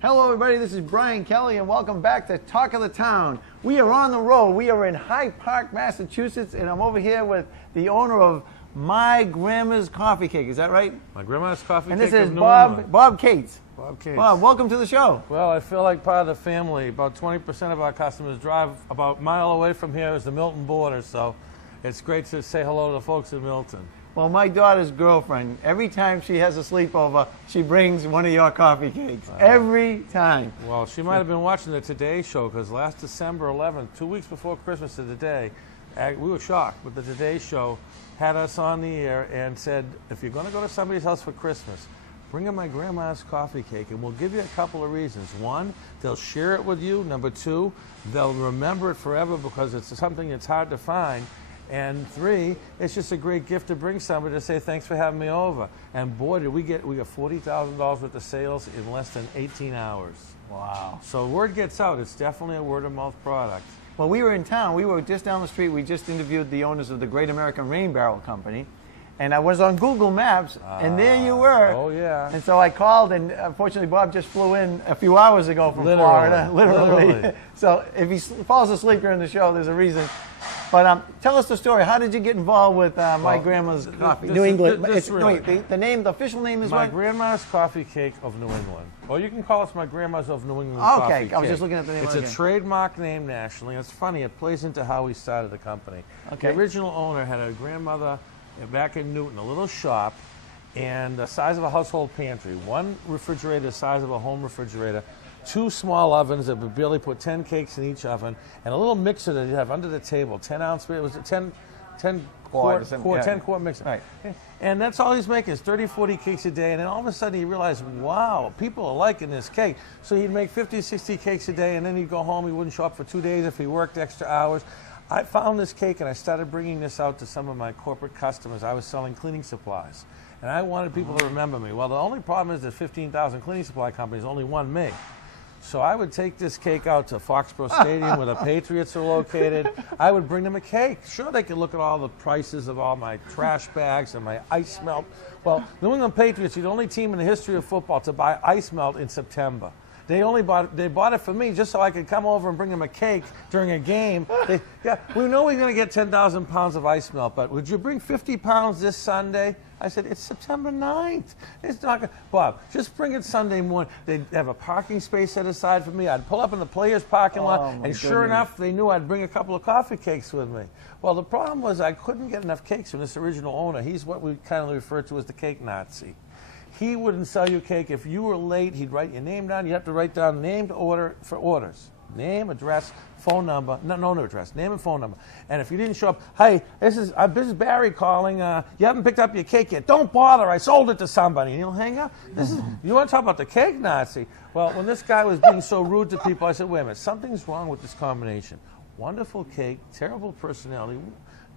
Hello everybody, this is Brian Kelley and welcome back to Talk of the Town. We are on the road. We are in Hyde Park, Massachusetts, and I'm over here with the owner of My Grandma's Coffee Cake. Is that right? My Grandma's Coffee Cake. And this is of Bob Katz. Bob Cakes. Bob, welcome to the show. Well, I feel like part of the family. About 20% of our customers drive about a mile away from here is the Milton border, so it's great to say hello to the folks in Milton. Well, my daughter's girlfriend, every time she has a sleepover, she brings one of your coffee cakes. Every time. Well, she might have been watching the Today Show because last December 11th, 2 weeks before Christmas to the day, we were shocked, but the Today Show had us on the air and said, if you're going to go to somebody's house for Christmas, bring them My Grandma's Coffee Cake, and we'll give you a couple of reasons. One, they'll share it with you. Number two, they'll remember it forever because it's something that's hard to find. And three, it's just a great gift to bring somebody to say, thanks for having me over. And boy, did we got $40,000 worth of sales in less than 18 hours. Wow. So word gets out. It's definitely a word-of-mouth product. Well, we were in town. We were just down the street. We just interviewed the owners of the Great American Rain Barrel Company. And I was on Google Maps, and there you were. Oh, yeah. And so I called, and unfortunately, Bob just flew in a few hours ago from Florida. Literally. So if he falls asleep during the show, there's a reason. But tell us the story. How did you get involved with My Grandma's Coffee? New England. The name, the official name is My what? Grandma's Coffee Cake of New England. Or you can call us My Grandma's of New England Okay, Coffee Cake. I was just looking at the name. It's a trademark name nationally. It's funny. It plays into how we started the company. Okay. The original owner had a grandmother back in Newton, a little shop, and the size of a household pantry. One refrigerator the size of a home refrigerator. Two small ovens that would barely put 10 cakes in each oven, and a little mixer that you have under the table, 10 ounce, it was a 10 quart mixer. Right. And that's all he's making is 30, 40 cakes a day, and then all of a sudden he realized, wow, people are liking this cake. So he'd make 50, 60 cakes a day, and then he'd go home. He wouldn't show up for 2 days if he worked extra hours. I found this cake, and I started bringing this out to some of my corporate customers. I was selling cleaning supplies, and I wanted people to remember me. Well, the only problem is there's 15,000 cleaning supply companies, only one me. So I would take this cake out to Foxborough Stadium where the Patriots are located. I would bring them a cake. Sure, they could look at all the prices of all my trash bags and my ice melt. Well, New England Patriots are the only team in the history of football to buy ice melt in September. They bought it for me just so I could come over and bring them a cake during a game. We know we're going to get 10,000 pounds of ice melt, but would you bring 50 pounds this Sunday? I said, it's September 9th. It's not going to... Bob, just bring it Sunday morning. They'd have a parking space set aside for me. I'd pull up in the players' parking lot, and sure enough, they knew I'd bring a couple of coffee cakes with me. Well, the problem was I couldn't get enough cakes from this original owner. He's what we kind of refer to as the cake Nazi. He wouldn't sell you cake. If you were late, he'd write your name down. You have to write down named order for orders. Name, address, phone number. No address. Name and phone number. And if you didn't show up, hey, this is Barry calling. You haven't picked up your cake yet. Don't bother. I sold it to somebody. And he'll hang up. You want to talk about the cake Nazi? Well, when this guy was being so rude to people, I said, wait a minute. Something's wrong with this combination. Wonderful cake, terrible personality.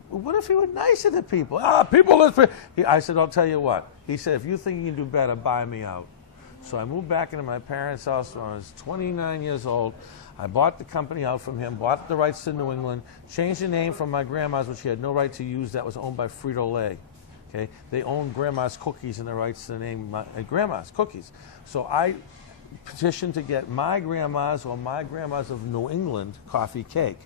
What if he were nicer to people? I said, I'll tell you what. He said, if you think you can do better, buy me out. So I moved back into my parents' house when I was 29 years old. I bought the company out from him, bought the rights to New England, changed the name from My Grandma's, which he had no right to use. That was owned by Frito-Lay. Okay? They owned Grandma's Cookies and the rights to the name Grandma's Cookies. So I petitioned to get My Grandma's or My Grandma's of New England Coffee Cake.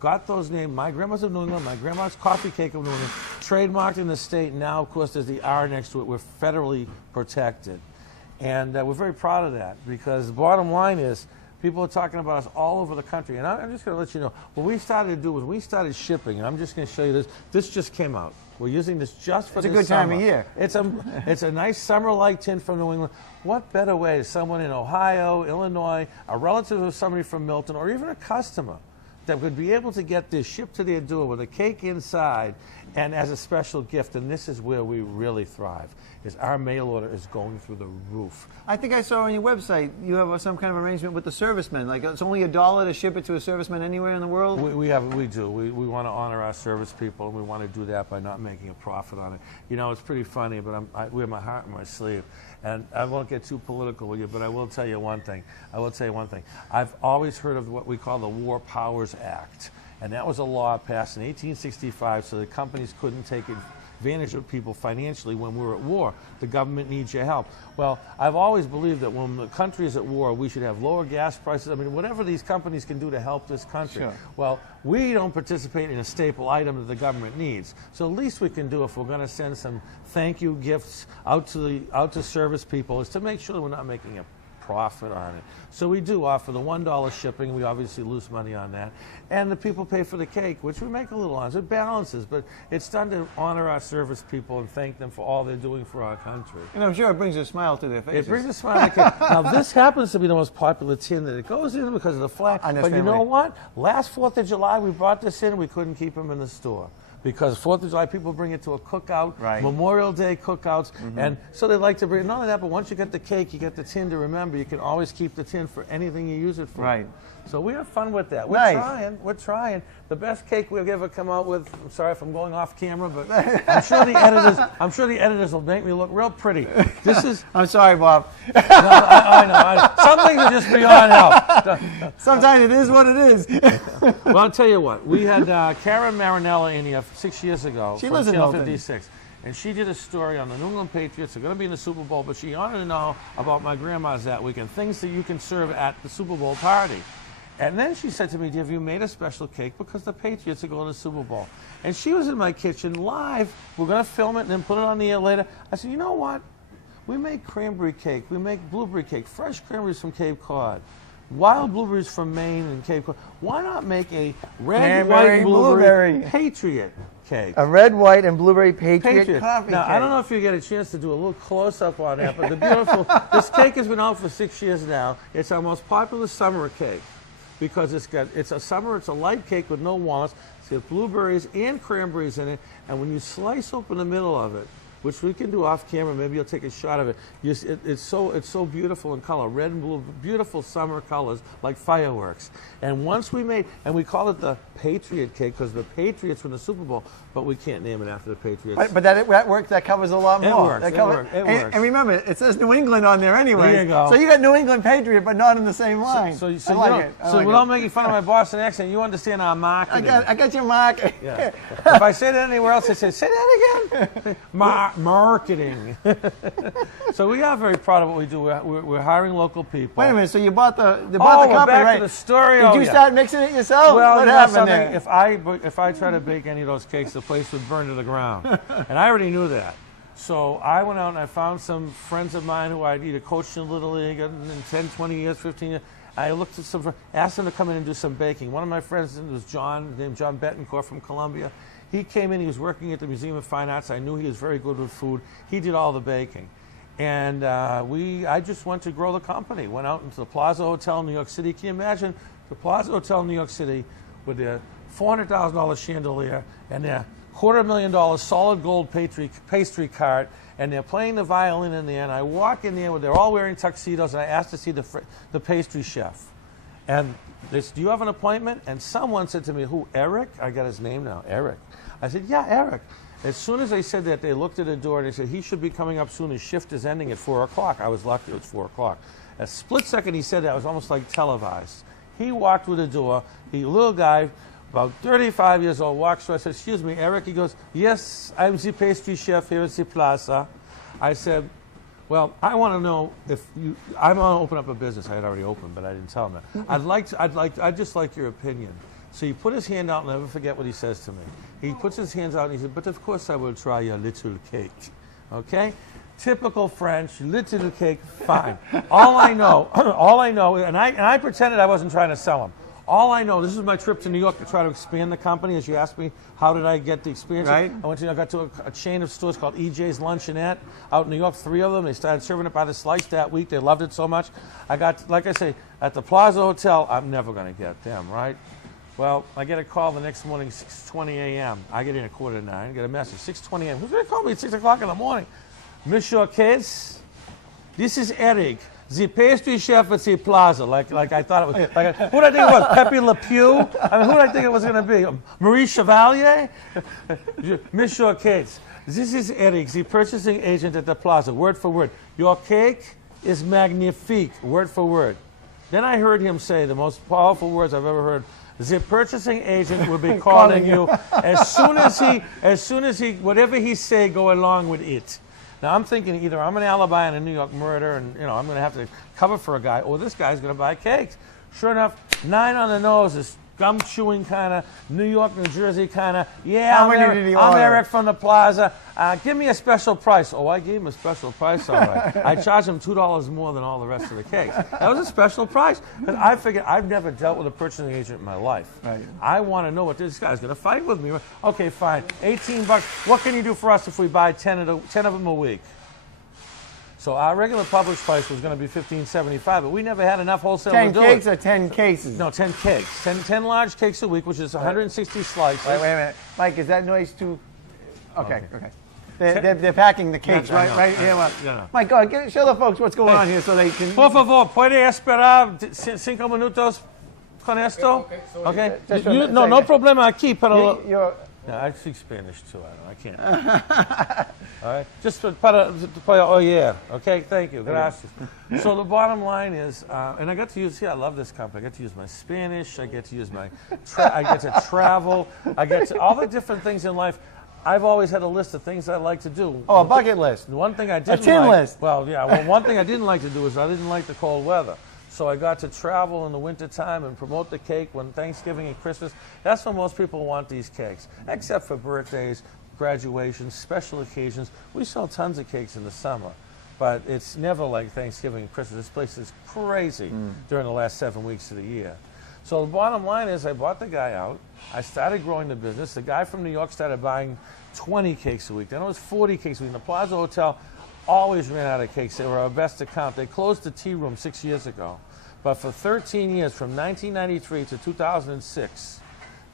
Got those names, My Grandma's of New England, My Grandma's Coffee Cake of New England, trademarked in the state. Now, of course, there's the R next to it. We're federally protected. And we're very proud of that because the bottom line is people are talking about us all over the country. And I'm just going to let you know, what we started to do was we started shipping, and I'm just going to show you this. This just came out. We're using this just for this summer. It's a good time of year. It's a nice summer-like tint from New England. What better way is someone in Ohio, Illinois, a relative of somebody from Milton, or even a customer that would be able to get this shipped to their door with a cake inside and as a special gift, and this is where we really thrive, is our mail order is going through the roof. I think I saw on your website you have some kind of arrangement with the servicemen. Like it's only $1 to ship it to a serviceman anywhere in the world? We do. We want to honor our service people, and we want to do that by not making a profit on it. You know, it's pretty funny, but I wear my heart on my sleeve. And I won't get too political with you, but I will tell you one thing. I've always heard of what we call the War Powers Act. And that was a law passed in 1865 so the companies couldn't take advantage of people financially when we're at war. The government needs your help. Well, I've always believed that when the country is at war, we should have lower gas prices. I mean, whatever these companies can do to help this country. Sure. Well, we don't participate in a staple item that the government needs. So the least we can do if we're going to send some thank you gifts out to service people is to make sure that we're not making a profit on it. So we do offer the $1 shipping. We obviously lose money on that. And the people pay for the cake, which we make a little on. So it balances, but it's done to honor our service people and thank them for all they're doing for our country. And I'm sure it brings a smile to their faces. It brings a smile to the cake. Now, this happens to be the most popular tin that it goes in because of the flag. But you know what? Last 4th of July, we brought this in. We couldn't keep them in the store. Because 4th of July, people bring it to a cookout, right. Memorial Day cookouts, and so they like to bring it. Not only that, but once you get the cake, you get the tin to remember. You can always keep the tin for anything you use it for. Right. So we have fun with that. Nice. We're trying. The best cake we've ever come out with, I'm sorry if I'm going off camera, but I'm sure the editors will make me look real pretty. This is... I'm sorry, Bob. No, I know. Some things are just beyond help. Sometimes it is what it is. Well, I'll tell you what. We had Karen Marinella in here 6 years ago. She lives in Channel Milton. 56. And she did a story on the New England Patriots. They're going to be in the Super Bowl, but she wanted to know about my grandma's that weekend, things that you can serve at the Super Bowl party. And then she said to me, have you made a special cake because the Patriots are going to the Super Bowl? And she was in my kitchen live. We're going to film it and then put it on the air later. I said, you know what? We make cranberry cake. We make blueberry cake, fresh cranberries from Cape Cod, wild blueberries from Maine and Cape Cod. Why not make a red, white, blueberry Patriot cake? A red, white, and blueberry Patriot coffee Now, cake. I don't know if you get a chance to do a little close-up on that, but the beautiful, this cake has been out for 6 years now. It's our most popular summer cake because it's a light cake with no walnuts. It's got blueberries and cranberries in it, and when you slice open the middle of it, which we can do off camera, maybe you'll take a shot of it. It's so beautiful in color, red and blue, beautiful summer colors like fireworks. And once we we call it the Patriot Cake because the Patriots win the Super Bowl, but we can't name it after the Patriots. But that works. That covers a lot more. It works. And remember, it says New England on there anyway. There you go. So you got New England Patriot, but not in the same line. So I like it. So without making fun of my Boston accent, you understand our marketing. I got your mark. Yeah. If I say that anywhere else, I say that again. Marketing. So we are very proud of what we do. We're hiring local people. Wait a minute. So you bought the company, back right? to the story. Did you start mixing it yourself? Well, what you know happened something? there? If I try to bake any of those cakes, the place would burn to the ground, and I already knew that. So I went out and I found some friends of mine who I'd either coached in Little League in 10, 20 years, 15 years. I looked at asked them to come in and do some baking. One of my friends was named John Betancourt from Columbia. He came in, he was working at the Museum of Fine Arts. I knew he was very good with food. He did all the baking. And I just went to grow the company. Went out into the Plaza Hotel in New York City. Can you imagine the Plaza Hotel in New York City with their $400,000 chandelier and their $250,000 solid gold pastry cart, and they're playing the violin in there, and I walk in there, they're all wearing tuxedos, and I asked to see the pastry chef. And they said, do you have an appointment? And someone said to me, who, Eric? I got his name now, Eric. I said, yeah, Eric. As soon as they said that, they looked at the door, and they said, he should be coming up soon. His shift is ending at 4 o'clock. I was lucky it was 4 o'clock. A split second he said that, it was almost like televised. He walked through the door, the little guy, about 35 years old, walks through. I said, excuse me, Eric? He goes, yes, I'm the pastry chef here at the Plaza. I said, well, I want to know if I want to open up a business. I had already opened, but I didn't tell him that. I'd just like your opinion. So he put his hand out, and I'll never forget what he says to me. He puts his hands out, and he said, but of course I will try your little cake. Okay? Typical French, little cake, fine. all I know, and I pretended I wasn't trying to sell him. All I know, this is my trip to New York to try to expand the company. As you asked me, how did I get the experience? Right. I got to a chain of stores called EJ's Luncheonette out in New York, 3 of them. They started serving it by the slice that week. They loved it so much. I got, like I say, at the Plaza Hotel, I'm never going to get them, right? Well, I get a call the next morning, 6:20 a.m. I get in at 8:45, get a message, 6:20 a.m. Who's going to call me at 6 o'clock in the morning? Monsieur Katz, this is Eric, the pastry chef at the Plaza. Like I thought it was. Who did I think it was? Pepe Le Pew? I mean, who did I think it was going to be? Marie Chevalier? Monsieur Katz, this is Eric, the purchasing agent at the Plaza. Word for word. Your cake is magnifique. Word for word. Then I heard him say the most powerful words I've ever heard. The purchasing agent will be calling you as soon as he, whatever he say, go along with it. Now I'm thinking either I'm an alibi in a New York murder, and I'm going to have to cover for a guy, or this guy's going to buy cakes. Sure enough, 9 on the nose is gum chewing kind of New York, New Jersey kind of. Yeah, How many did he order? I'm Eric from the Plaza. Give me a special price. Oh, I gave him a special price, all right. I charged him $2 more than all the rest of the cakes. That was a special price. Because I figured I've never dealt with a purchasing agent in my life. Right. I want to know what this guy's going to fight with me. Okay, fine. $18. What can you do for us if we buy 10 of them a week? So our regular published price was going to be $15.75, but we never had enough wholesale to do it. 10 cakes or 10 cases? No, 10 cakes. 10 large cakes a week, which is 160 slices. Wait a minute. Mike, is that noise too... Okay. They're packing the cakes right here. Yeah. Mike, go ahead. Show the folks what's going on here so they can... Por favor, ¿puede esperar 5 minutos con esto? Okay. No problema aquí, pero... Yeah, I speak Spanish too. I can't. All right. Just para, oh yeah. Okay. Thank you. Gracias. So the bottom line is, and I got to use. I love this company. I get to use my Spanish. I get to use my. I get to travel. I get to all the different things in life. I've always had a list of things I like to do. Oh, a bucket list. One thing I didn't a tin like, list. Well, yeah. Well, one thing I didn't like to do is I didn't like the cold weather. So I got to travel in the wintertime and promote the cake when Thanksgiving and Christmas. That's when most people want these cakes, except for birthdays, graduations, special occasions. We sell tons of cakes in the summer, but it's never like Thanksgiving and Christmas. This place is crazy during the last 7 weeks of the year. So the bottom line is I bought the guy out. I started growing the business. The guy from New York started buying 20 cakes a week. Then it was 40 cakes a week. The Plaza Hotel always ran out of cakes. They were our best account. They closed the tea room 6 years ago. But for 13 years, from 1993 to 2006,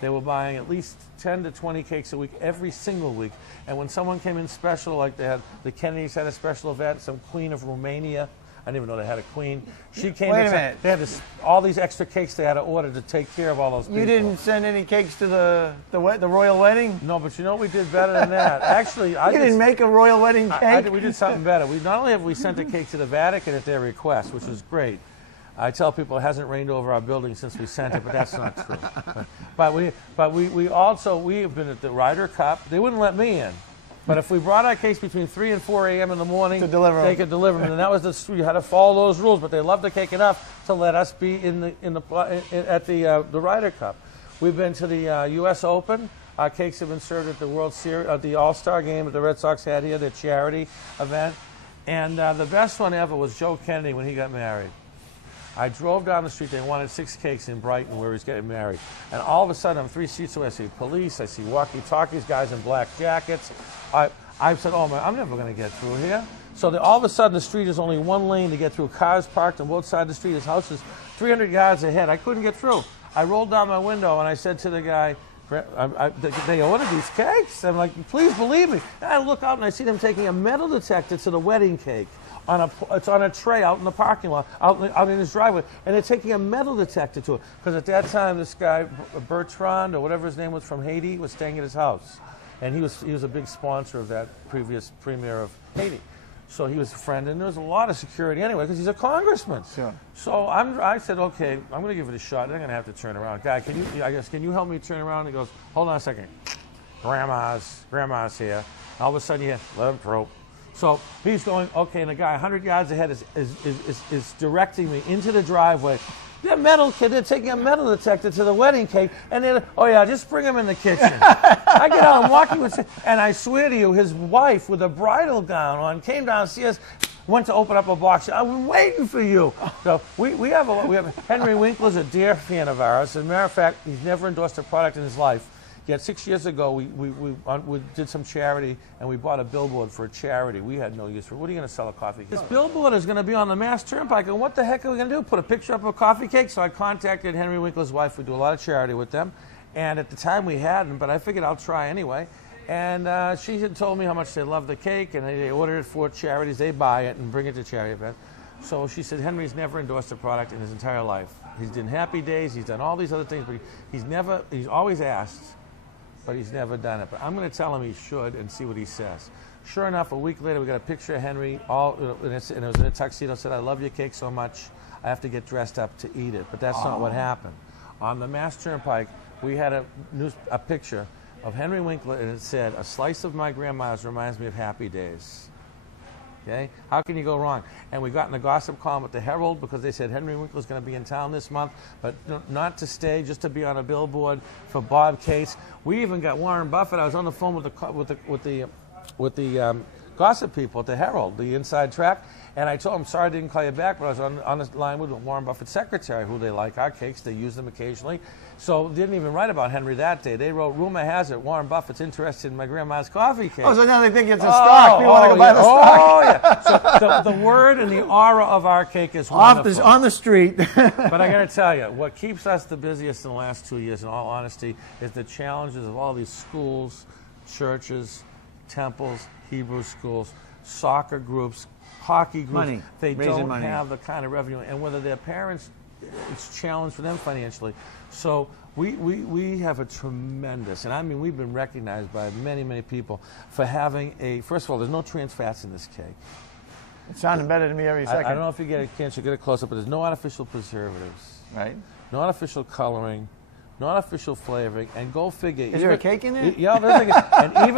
they were buying at least 10 to 20 cakes a week, every single week. And when someone came in special, like they had, the Kennedys had a special event, some queen of Romania, I didn't even know they had a queen. She came. Wait a minute. They had all these extra cakes they had to order to take care of all those people. You didn't send any cakes to the royal wedding? No, but you know we did better than that. Actually, you didn't make a royal wedding cake? We did something better. We not only have we sent a cake to the Vatican at their request, which was great. I tell people it hasn't rained over our building since we sent it, but that's not true. But we also have been at the Ryder Cup. They wouldn't let me in. But if we brought our cakes between 3 and 4 a.m. in the morning, they could deliver them. And that was you had to follow those rules. But they loved the cake enough to let us be at the Ryder Cup. We've been to the U.S. Open. Our cakes have been served at the World Series, the All-Star game that the Red Sox had here, the charity event. And the best one ever was Joe Kennedy when he got married. I drove down the street. They wanted 6 cakes in Brighton where he was getting married. And all of a sudden, I'm 3 seats away. I see police. I see walkie-talkies, guys in black jackets. I said, oh, man, I'm never going to get through here. So all of a sudden, the street is only one lane to get through. Cars parked on both sides of the street. His house is 300 yards ahead. I couldn't get through. I rolled down my window, and I said to the guy, they ordered these cakes? I'm like, please believe me. And I look out, and I see them taking a metal detector to the wedding cake. It's on a tray out in the parking lot, out in his driveway, and they're taking a metal detector to it. Because at that time, this guy, Bertrand, or whatever his name was from Haiti, was staying at his house. And he was a big sponsor of that previous premier of Haiti. So he was a friend, and there was a lot of security anyway, because he's a congressman. Sure. So I said, okay, I'm going to give it a shot. I'm going to have to turn around. Guy, can you help me turn around? He goes, hold on a second. Grandma's here. All of a sudden, you hear, let him throw. So he's going, okay, and the guy 100 yards ahead is directing me into the driveway. They're taking a metal detector to the wedding cake, and they're, oh yeah, just bring him in the kitchen. I get out, I'm walking with, and I swear to you, his wife with a bridal gown on came downstairs, went to open up a box. I was waiting for you. So we have Henry Winkler's a dear fan of ours. As a matter of fact, he's never endorsed a product in his life. Yet 6 years ago, we did some charity, and we bought a billboard for a charity. We had no use for it. What are you going to sell a coffee cake? This billboard is going to be on the Mass Turnpike, and what the heck are we going to do? Put a picture up of a coffee cake? So I contacted Henry Winkler's wife. We do a lot of charity with them. And at the time, we hadn't, but I figured I'll try anyway. And she had told me how much they love the cake, and they ordered it for charities. They buy it and bring it to charity events. So she said, Henry's never endorsed a product in his entire life. He's done Happy Days. He's done all these other things, but he's always asked, but he's never done it. But I'm going to tell him he should and see what he says. Sure enough, a week later, we got a picture of Henry, and it was in a tuxedo, said, I love your cake so much, I have to get dressed up to eat it. But that's not what happened. on the Mass Turnpike, we had a picture of Henry Winkler, and it said, "A slice of my grandma's reminds me of happy days." Okay? How can you go wrong? And we got in the gossip column at the Herald because they said Henry Winkler's going to be in town this month, but not to stay, just to be on a billboard for Bob Case. We even got Warren Buffett. I was on the phone with the gossip people at the Herald, the inside track, and I told them, sorry I didn't call you back, but I was on the line with Warren Buffett's secretary, who they like our cakes. They use them occasionally. So they didn't even write about Henry that day. They wrote, rumor has it, Warren Buffett's interested in my grandma's coffee cake. Oh, so now they think it's a stock. You want to go buy the stock. Oh, yeah. So the word and the aura of our cake is wonderful. On the street. But I got to tell you, what keeps us the busiest in the last 2 years, in all honesty, is the challenges of all these schools, churches, temples, Hebrew schools, soccer groups, hockey groups. Money. They Raising don't money. have the kind of revenue, and whether their parents, it's a challenge for them financially. So we have a tremendous, and I mean we've been recognized by many, many people for having first of all, there's no trans fats in this cake. It's sounding better to me every second. I don't know if you get a chance to get a close-up, but there's no artificial preservatives. Right. No artificial coloring. No artificial flavoring, and go figure. Is there a cake in it? Yeah, there's a cake. And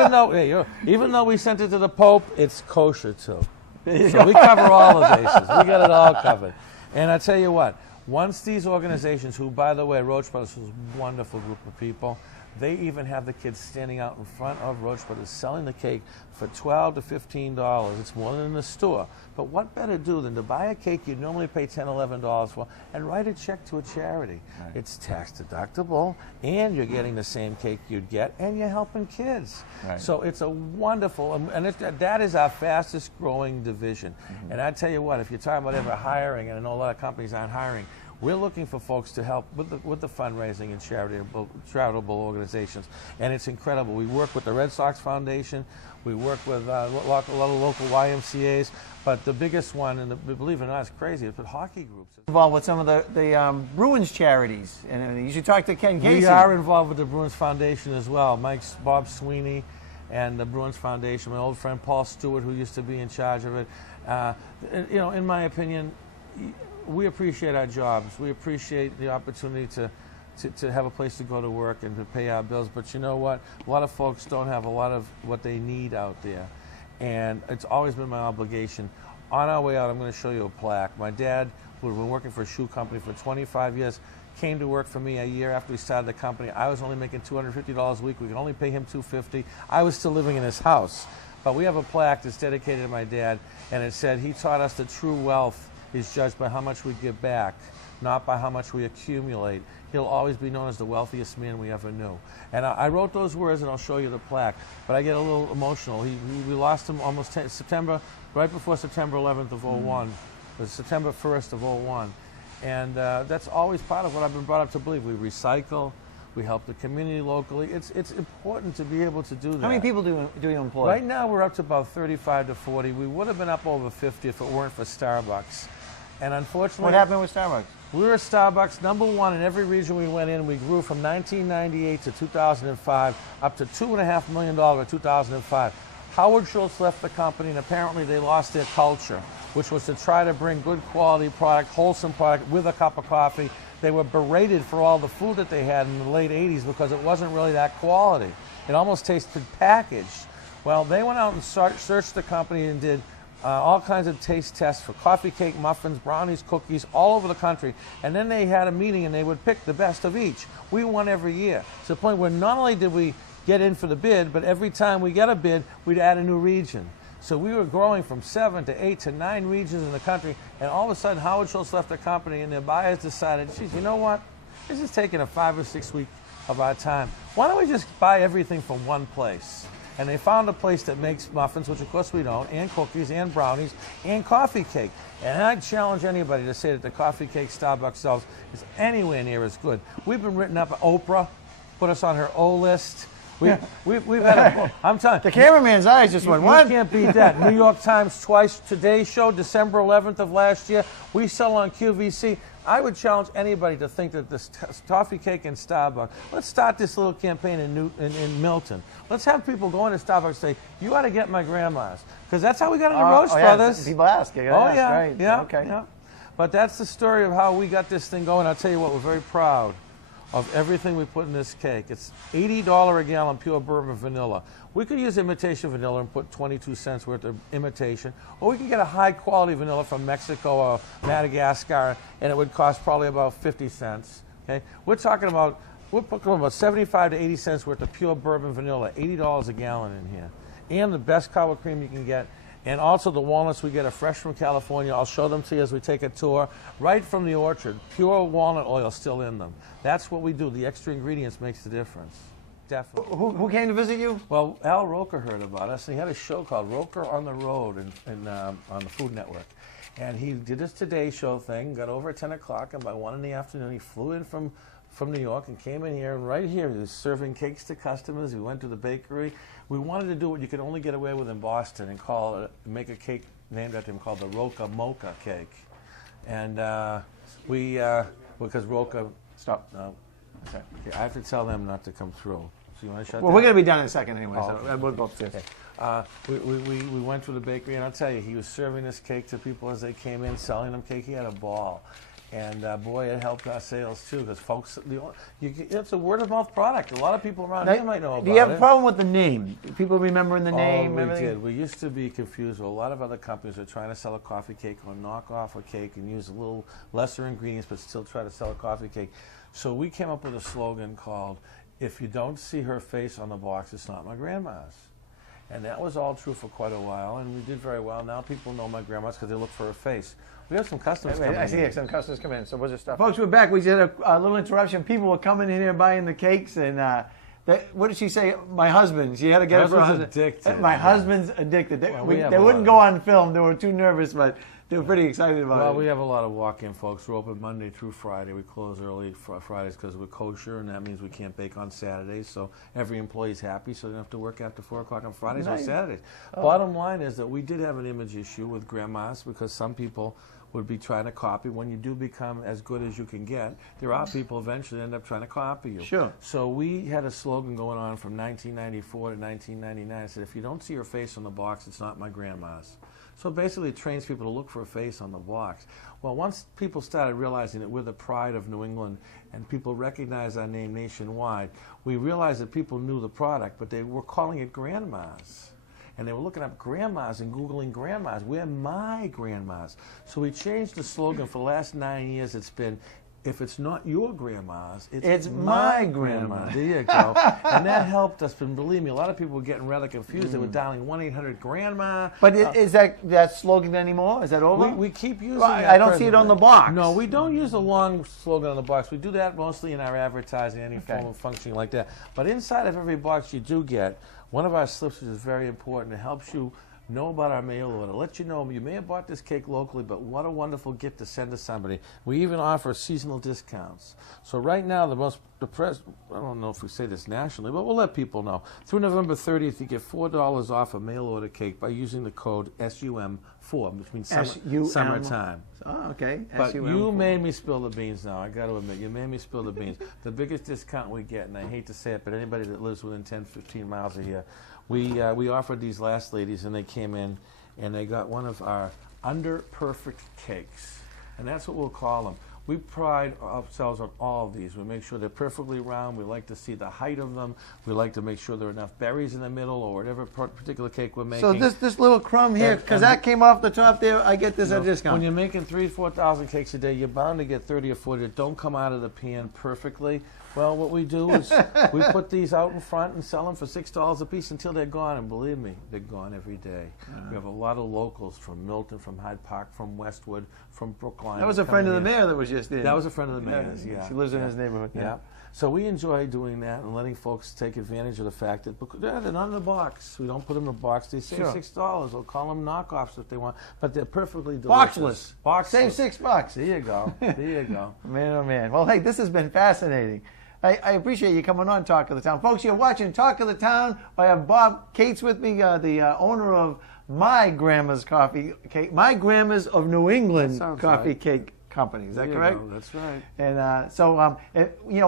even though we sent it to the Pope, it's kosher too. So we cover all the bases. We got it all covered. And I tell you what, once these organizations, who by the way, Roach Brothers is a wonderful group of people, they even have the kids standing out in front of Roach Brothers selling the cake for $12 to $15. It's more than in the store. But what better do than to buy a cake you'd normally pay $10, $11 for and write a check to a charity? Right. It's tax deductible, and you're getting the same cake you'd get, and you're helping kids. Right. So it's a wonderful, and that is our fastest growing division. Mm-hmm. And I tell you what, if you're talking about ever hiring, and I know a lot of companies aren't hiring, we're looking for folks to help with the fundraising and charitable organizations, and it's incredible. We work with the Red Sox Foundation, we work with a lot of local YMCA's, but the biggest one, and believe it or not, it's crazy, it's with hockey groups. Involved with some of the Bruins charities, and you should talk to Ken Casey. We are involved with the Bruins Foundation as well. Bob Sweeney and the Bruins Foundation, my old friend Paul Stewart, who used to be in charge of it. In my opinion, we appreciate our jobs. We appreciate the opportunity to have a place to go to work and to pay our bills. But you know what? A lot of folks don't have a lot of what they need out there. And it's always been my obligation. On our way out, I'm going to show you a plaque. My dad, who had been working for a shoe company for 25 years, came to work for me a year after we started the company. I was only making $250 a week. We could only pay him $250. I was still living in his house. But we have a plaque that's dedicated to my dad, and it said, he taught us the true wealth is judged by how much we give back, not by how much we accumulate. He'll always be known as the wealthiest man we ever knew. And I wrote those words, and I'll show you the plaque. But I get a little emotional. We lost him almost September, right before September 11th of '01. It was September 1st of '01. And that's always part of what I've been brought up to believe. We recycle. We help the community locally. It's important to be able to do that. How many people do you employ? Right now, we're up to about 35 to 40. We would have been up over 50 if it weren't for Starbucks. And unfortunately, what happened with Starbucks? We were Starbucks #1 in every region we went in. We grew from 1998 to 2005 up to $2.5 million in 2005. Howard Schultz left the company, and apparently they lost their culture, which was to try to bring good quality product, wholesome product with a cup of coffee. They were berated for all the food that they had in the late 80s because it wasn't really that quality. It almost tasted packaged. Well, they went out and searched the company and did all kinds of taste tests for coffee cake, muffins, brownies, cookies, all over the country. And then they had a meeting and they would pick the best of each. We won every year, to the point where not only did we get in for the bid, but every time we get a bid, we'd add a new region. So we were growing from 7 to 8 to 9 regions in the country, and all of a sudden Howard Schultz left the company and their buyers decided, geez, you know what? This is taking a 5 or 6 week of our time. Why don't we just buy everything from one place? And they found a place that makes muffins, which of course we don't, and cookies, and brownies, and coffee cake. And I challenge anybody to say that the coffee cake Starbucks sells is anywhere near as good. We've been written up, Oprah put us on her O list. We've had I'm telling you. The cameraman's eyes just went, what? You can't beat that. New York Times twice. Today's show, December 11th of last year. We sell on QVC. I would challenge anybody to think that this coffee cake and Starbucks, let's start this little campaign in Milton. Let's have people go into Starbucks and say, you ought to get my grandma's. Because that's how we got into Roach Brothers. People ask. Yeah. But that's the story of how we got this thing going. I'll tell you what, we're very proud of everything we put in this cake. It's $80 a gallon pure bourbon vanilla. We could use imitation vanilla and put 22 cents worth of imitation, or we could get a high quality vanilla from Mexico or Madagascar, and it would cost probably about 50 cents. Okay, we're putting about 75 to 80 cents worth of pure bourbon vanilla, $80 a gallon in here, and the best cocoa cream you can get. And also the walnuts we get are fresh from California. I'll show them to you as we take a tour. Right from the orchard, pure walnut oil still in them. That's what we do. The extra ingredients makes the difference. Definitely. Who came to visit you? Well, Al Roker heard about us, and he had a show called Roker on the Road on the Food Network. And he did this Today Show thing, got over at 10 o'clock, and by 1 in the afternoon, he flew in from New York and came in here, and right here he was serving cakes to customers. We went to the bakery. We wanted to do what you could only get away with in Boston and make a cake named after him called the Roca Mocha cake. And because Roca, stop, no, okay. I have to tell them not to come through. So you want to shut Well, down? we're going to be done in a second anyway, Oh, so we'll go upstairs. Okay. We went to the bakery, and I'll tell you, he was serving this cake to people as they came in, selling them cake. He had a ball. And boy, it helped our sales too, because folks, it's a word of mouth product. A lot of people around here might know about it. Do you have a problem with the name? People remembering the name? Oh, we did. We used to be confused with a lot of other companies that are trying to sell a coffee cake or knock off a cake and use a little lesser ingredients, but still try to sell a coffee cake. So we came up with a slogan called, "If you don't see her face on the box, it's not my grandma's." And that was all true for quite a while, and we did very well. Now people know my grandma's because they look for her face. We have some customers coming in. I see some customers come in, so we'll just stop. Folks, we're back. We just had a little interruption. People were coming in here buying the cakes, and what did she say? My husband. She had to get it for her husband. Addicted. My husband's addicted. They Well, wouldn't go on film. They were too nervous, but they were pretty excited about it. Well, we have a lot of walk-in folks. We're open Monday through Friday. We close early Fridays because we're kosher, and that means we can't bake on Saturdays. So every employee's happy, so they don't have to work after 4 o'clock on Fridays or Saturdays. Oh. Bottom line is that we did have an image issue with grandmas because some people would be trying to copy. When you do become as good as you can get, there are people eventually end up trying to copy you. Sure. So we had a slogan going on from 1994 to 1999. It said, "If you don't see your face on the box, it's not my grandma's." So basically it trains people to look for a face on the box. Well, once people started realizing that we're the pride of New England and people recognize our name nationwide, we realized that people knew the product, but they were calling it grandma's. And they were looking up grandmas and Googling grandmas. We're my grandmas. So we changed the slogan for the last 9 years. It's been, "If it's not your grandma's, it's my grandma." There you go. And that helped us. And believe me, a lot of people were getting rather confused. They were dialing 1-800-GRANDMA. But is that slogan anymore? Is that over? We keep using Well, that. I don't see it on the box. No, we don't use the long slogan on the box. We do that mostly in our advertising, any form of functioning like that. But inside of every box you do get, one of our slips is very important. It helps you know about our mail order. Let you know you may have bought this cake locally, but what a wonderful gift to send to somebody. We even offer seasonal discounts. So right now, I don't know if we say this nationally, but we'll let people know. Through November 30th, you get $4 off a mail order cake by using the code SUM4, which means summertime. Oh, okay. But you made me spill the beans now. I got to admit, you made me spill the beans. The biggest discount we get, and I hate to say it, but anybody that lives within 10, 15 miles of here, we offered these last ladies, and they came in, and they got one of our under perfect cakes, and that's what we'll call them. We pride ourselves on all of these. We make sure they're perfectly round. We like to see the height of them. We like to make sure there are enough berries in the middle or whatever particular cake we're making. So this little crumb here, because that came off the top there, I get this at a discount. When you're making 3,000-4,000 cakes a day, you're bound to get 30 or 40 that don't come out of the pan perfectly. Well, what we do is we put these out in front and sell them for $6 a piece until they're gone. And believe me, they're gone every day. We have a lot of locals from Milton, from Hyde Park, from Westwood, from Brookline. That was a friend of the mayor that was just in. That was a friend of the mayor's, yeah. She lives in his neighborhood. Yeah. So we enjoy doing that and letting folks take advantage of the fact that they're not in the box. We don't put them in a box. They save $6. We'll call them knockoffs if they want, but they're perfectly delicious. Boxless. Save $6. There you go. There you go. Man, oh man. Well, hey, this has been fascinating. I appreciate you coming on Talk of the Town. Folks, you're watching Talk of the Town. I have Bob Katz with me, the owner of My Grandma's Coffee Cake, My Grandma's of New England Coffee Cake Company. Is that correct? That's right. And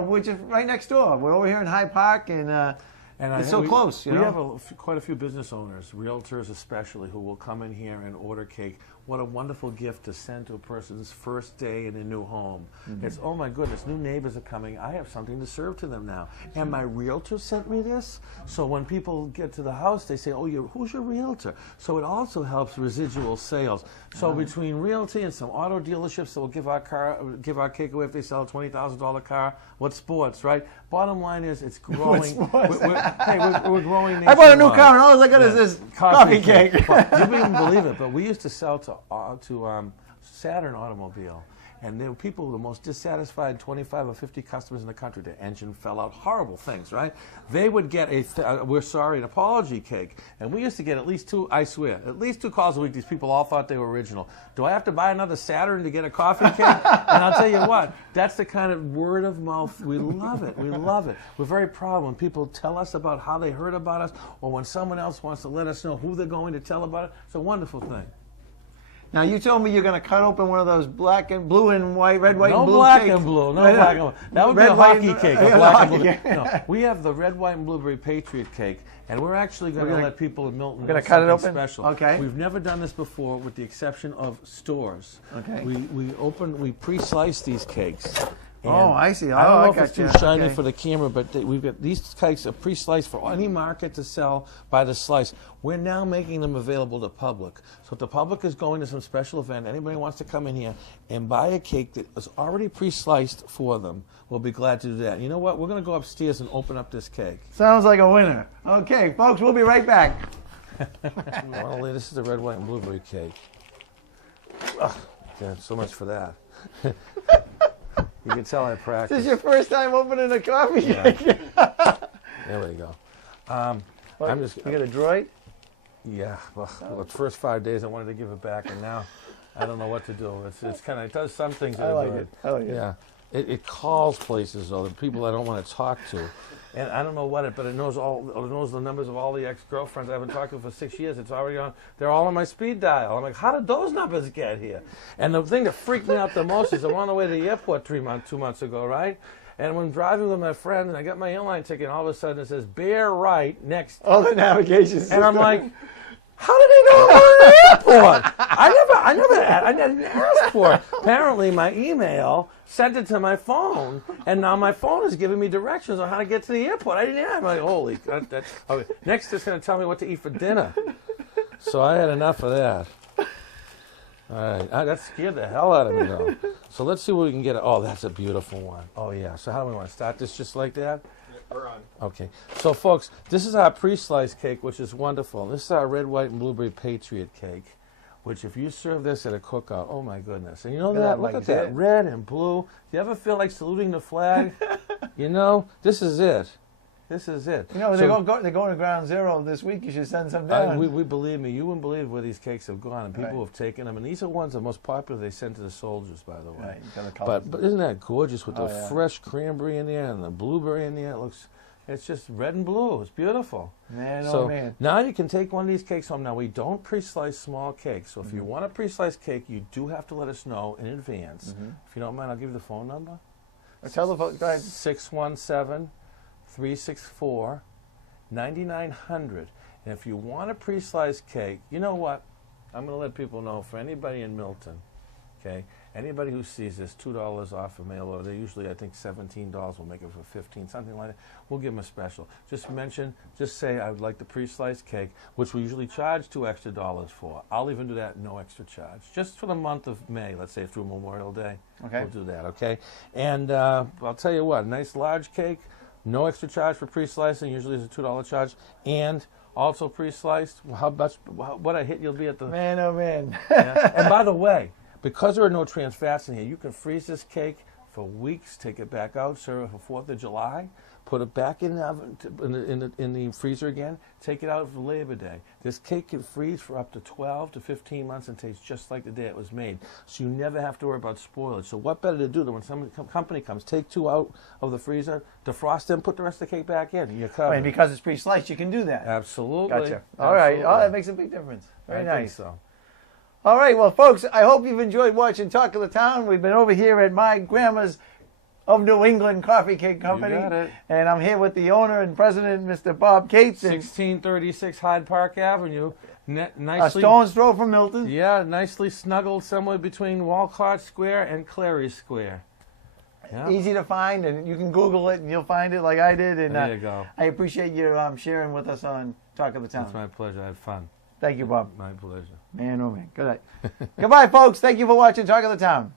we're just right next door. We're over here in Hyde Park, and it's so close. We have quite a few business owners, realtors especially, who will come in here and order cake. what a wonderful gift to send to a person's first day in a new home. It's, oh my goodness, new neighbors are coming. I have something to serve to them now. And my realtor sent me this. So when people get to the house, they say, oh, who's your realtor? So it also helps residual sales. So between realty and some auto dealerships that will give our cake away if they sell a $20,000 car, what sports, right? Bottom line is, it's growing. We're growing nationwide. I bought a new car, and all I got is this coffee cake. Well, you wouldn't believe it, but we used to sell to Saturn Automobile, and there were people the most dissatisfied 25 or 50 customers in the country. The engine fell out, horrible things, right? They would get an apology cake, and we used to get at least two calls a week. These people all thought they were original. Do I have to buy another Saturn to get a coffee cake? And I'll tell you what, that's the kind of word of mouth. We love it. We love it. We're very proud when people tell us about how they heard about us, or when someone else wants to let us know who they're going to tell about it. It's a wonderful thing. Now, you told me you're going to cut open one of those black and blue and white, red, white, and blue black cakes. And blue. No black and blue. That would be a hockey cake. A black and blue. No, we have the red, white, and blueberry Patriot Cake, and we're actually going to let people in Milton know cut it open? special. Okay. We've never done this before, with the exception of stores. Okay. We pre-slice these cakes. Oh, I see. I don't know if it's too shiny for the camera, but we've got these cakes are pre-sliced for any market to sell by the slice. We're now making them available to public. So if the public is going to some special event, anybody wants to come in here and buy a cake that is already pre-sliced for them, we'll be glad to do that. You know what? We're going to go upstairs and open up this cake. Sounds like a winner. Okay, folks, we'll be right back. Well, this is the red, white, and blueberry cake. Oh, yeah, so much for that. You can tell I practice. This is your first time opening a coffee cake. There we go. You got a droid? Yeah. Well, the first 5 days I wanted to give it back, and now I don't know what to do. It's kind of, it does some things. I like it. Yeah. It calls places, though, the people I don't want to talk to. And I don't know but it knows the numbers of all the ex-girlfriends I haven't talked to for 6 years. It's already on. They're all on my speed dial. I'm like, how did those numbers get here? And the thing that freaked me out the most is I'm on the way to the airport 2 months ago, right? And when driving with my friend, and I got my airline ticket, and all of a sudden it says bear right next. All the navigation system. And I'm like, how did they know I'm going to the airport? I didn't ask for it. Apparently, my email sent it to my phone, and now my phone is giving me directions on how to get to the airport. I didn't ask. I'm like, holy, okay. Next, it's going to tell me what to eat for dinner. So I had enough of that. All right, that scared the hell out of me, though. So let's see what we can get. Oh, that's a beautiful one. Oh, yeah. So how do we want to start this just like that? We're on. Okay. So, folks, this is our pre-sliced cake, which is wonderful. This is our red, white, and blueberry Patriot Cake, which if you serve this at a cookout, oh, my goodness. And you know that? Look at that. Red and blue. Do you ever feel like saluting the flag? You know, this is it. This is it. You know, they're going to Ground Zero this week. You should send some down. We believe me. You wouldn't believe where these cakes have gone, and people have taken them. And these are ones that are most popular. They send to the soldiers, by the way. Right, but isn't that gorgeous with the fresh cranberry in there and the blueberry in there? It's just red and blue. It's beautiful. Man, so oh man. Now you can take one of these cakes home. Now we don't pre-slice small cakes. So if you want a pre-sliced cake, you do have to let us know in advance. If you don't mind, I'll give you the phone number. Tell the folks. Go ahead. 617-364-9900. And if you want a pre-sliced cake, you know what? I'm going to let people know, for anybody in Milton, okay, anybody who sees this, $2 off a mail order. They're usually, I think, $17. We'll make it for $15, something like that. We'll give them a special. Just say I would like the pre-sliced cake, which we usually charge $2 extra for. I'll even do that, no extra charge. Just for the month of May, let's say through Memorial Day. Okay. We'll do that, okay? And I'll tell you what, nice large cake, no extra charge for pre-slicing. Usually it's a $2 charge. And also pre-sliced. What a hit you'll be at the... Man, oh man. Yeah. And by the way, because there are no trans fats in here, you can freeze this cake for weeks, take it back out, serve it for 4th of July, put it back in the oven, in the freezer again, take it out for Labor Day. This cake can freeze for up to 12 to 15 months and tastes just like the day it was made. So you never have to worry about spoilage. So what better to do than when some company comes, take 2 out of the freezer, defrost them, put the rest of the cake back in. You're covered. And because it's pre-sliced, you can do that. Absolutely. Gotcha. All right. Oh, that makes a big difference. Very nice. I think so. All right, well, folks, I hope you've enjoyed watching Talk of the Town. We've been over here at my grandma's of New England Coffee Cake Company. You got it. And I'm here with the owner and president, Mr. Bob Katz. 1636 Hyde Park Avenue. A Nicely, stone's throw from Milton. yeah, nicely snuggled somewhere between Walcott Square and Clary Square. Yeah. Easy to find, and you can Google it and you'll find it like I did. And There you go. I appreciate you sharing with us on Talk of the Town. It's my pleasure. I had fun. Thank you, Bob. My pleasure. Man, oh man. Good night. Goodbye, folks. Thank you for watching Talk of the Town.